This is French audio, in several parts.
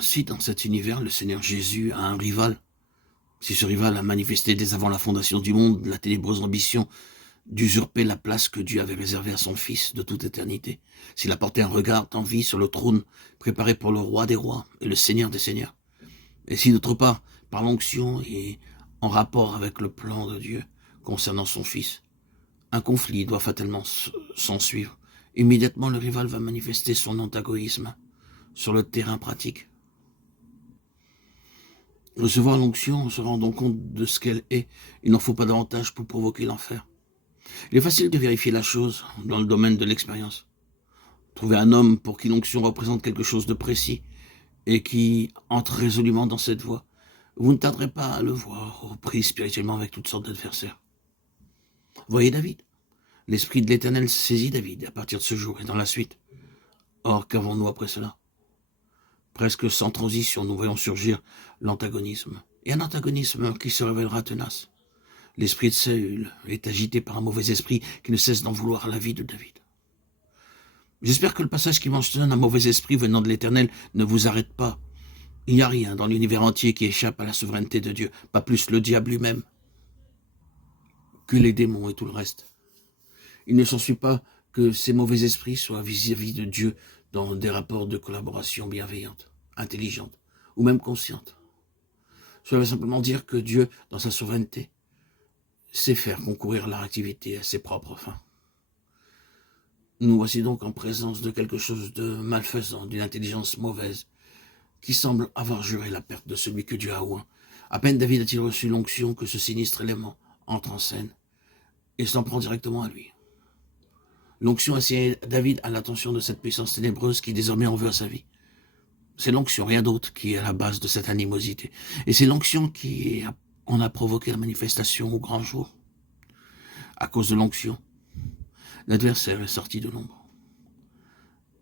Si dans cet univers, le Seigneur Jésus a un rival, si ce rival a manifesté dès avant la fondation du monde la ténébreuse ambition d'usurper la place que Dieu avait réservée à son Fils de toute éternité, s'il a porté un regard d'envie sur le trône préparé pour le roi des rois et le Seigneur des seigneurs, et si d'autre part, par l'onction et en rapport avec le plan de Dieu concernant son Fils, un conflit doit fatalement s'en suivre, immédiatement le rival va manifester son antagonisme sur le terrain pratique. Recevoir l'onction en se rendant compte de ce qu'elle est, il n'en faut pas davantage pour provoquer l'enfer. Il est facile de vérifier la chose dans le domaine de l'expérience. Trouver un homme pour qui l'onction représente quelque chose de précis et qui entre résolument dans cette voie, vous ne tarderez pas à le voir aux prises spirituellement avec toutes sortes d'adversaires. Voyez David. L'Esprit de l'Éternel saisit David à partir de ce jour et dans la suite. Or, qu'avons-nous après cela? Presque sans transition, nous voyons surgir l'antagonisme. Et un antagonisme qui se révélera tenace. L'esprit de Saül est agité par un mauvais esprit qui ne cesse d'en vouloir à la vie de David. J'espère que le passage qui mentionne un mauvais esprit venant de l'Éternel ne vous arrête pas. Il n'y a rien dans l'univers entier qui échappe à la souveraineté de Dieu, pas plus le diable lui-même que les démons et tout le reste. Il ne s'ensuit pas que ces mauvais esprits soient vis-à-vis de Dieu dans des rapports de collaboration bienveillante, intelligente ou même consciente. Cela veut simplement dire que Dieu, dans sa souveraineté, sait faire concourir leur activité à ses propres fins. Nous voici donc en présence de quelque chose de malfaisant, d'une intelligence mauvaise, qui semble avoir juré la perte de celui que Dieu a oint. À peine David a-t-il reçu l'onction que ce sinistre élément entre en scène et s'en prend directement à lui. L'onction assied David à l'attention de cette puissance ténébreuse qui désormais en veut à sa vie. C'est l'onction, rien d'autre, qui est à la base de cette animosité. Et c'est l'onction qui en a provoqué la manifestation au grand jour. À cause de l'onction, l'adversaire est sorti de l'ombre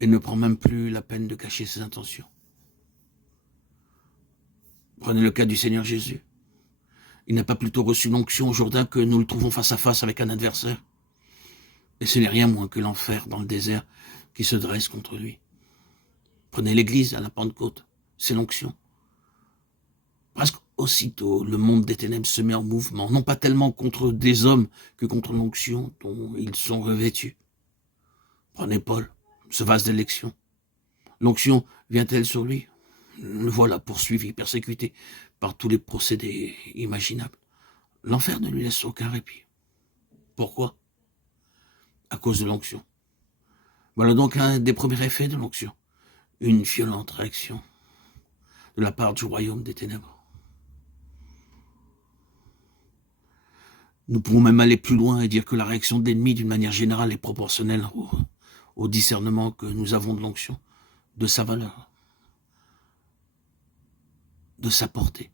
et ne prend même plus la peine de cacher ses intentions. Prenez le cas du Seigneur Jésus. Il n'a pas plutôt reçu l'onction au Jourdain que nous le trouvons face à face avec un adversaire. Et ce n'est rien moins que l'enfer dans le désert qui se dresse contre lui. Prenez l'Église à la Pentecôte, c'est l'onction. Presque aussitôt, le monde des ténèbres se met en mouvement, non pas tellement contre des hommes que contre l'onction dont ils sont revêtus. Prenez Paul, ce vase d'élection. L'onction vient-elle sur lui? Le voilà poursuivi, persécuté par tous les procédés imaginables. L'enfer ne lui laisse aucun répit. Pourquoi? À cause de l'onction. Voilà donc un des premiers effets de l'onction. Une violente réaction de la part du royaume des ténèbres. Nous pouvons même aller plus loin et dire que la réaction de l'ennemi, d'une manière générale, est proportionnelle au discernement que nous avons de l'onction, de sa valeur, de sa portée.